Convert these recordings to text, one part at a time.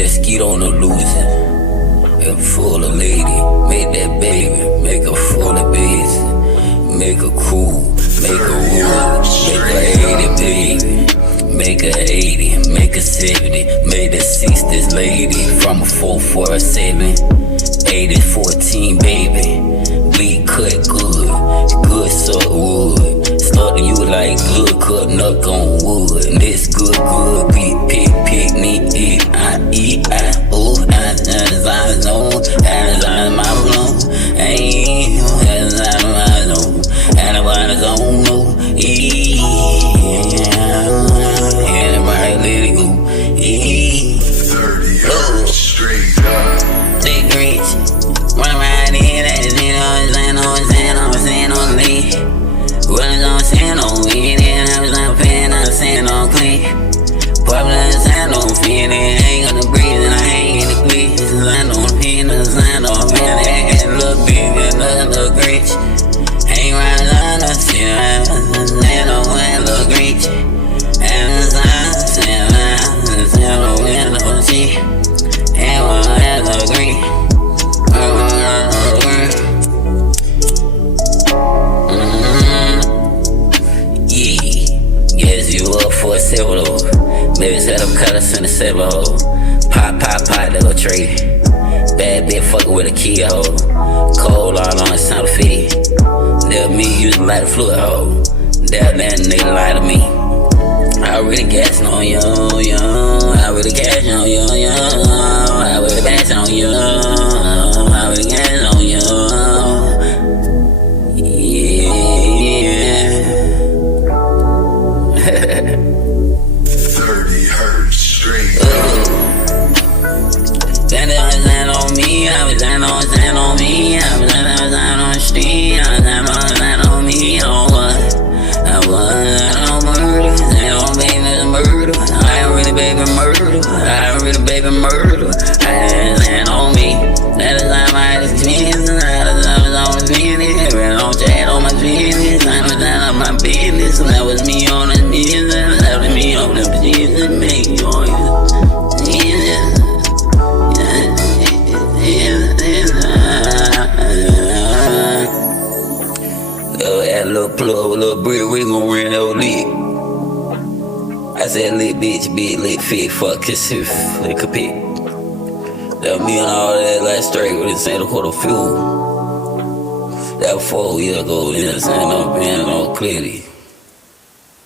that skeet on the loser. And full of lady, make that baby, make her full of busy. Make her cool, make her wood, make her 80, baby. Make her 80, make her 70, make her 60s lady. From a 447, 80, 14, baby. Bleed cut good suck wood. Starting you like good cut knuck on wood. And this good, beat, pick, eat, I, ooh, I zone, I my blown. Ain't my zone, anybody's on no, anybody let it go, 30 hertz straight up. They rich, run right in at the saying on me. What is on saying on me? Then I was not paying, I'm saying on clean. Probably sign on feeling, ain't gonna breathe and I ain't in the grease. Sign on feeling, sign on feeling, and look big and look rich. Ain't right on the ceiling, sign on when look rich. And the sign on when look see. And when look green. Yeah, guess you up for a several. Maybe set up colors in the 7-hole. Pop, they go trade. Bad bitch fucking with a keyhole. Cold all on the sound of feet. Never me use light fluid hole. That nigga lie to me. I really gas on you, I really cash on you, I really bash on you, I really gas on you. Yeah. 30 hertz straight up. Stand on me, I was stand on me, I was stand on the street, I was stand on me, I was murder, stand on baby murder, I really baby murder, I really baby murder, I stand on me, that is how my experience, that is how I was on the business, I don't chat on my business, I was down on my business, that was me on the business, that was me on the business, make you on it. Add a little plug, a little brick, we gon' run that lit. I said lit bitch, big lit fit, fuck kiss if they could pick. That me and all that like straight with the same quarter fuel. That 4 years ago, you know what I'm saying, I'm being on clearly.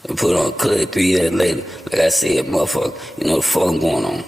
And put on clear 3 years later, like I said, motherfucker, you know the fuck going on.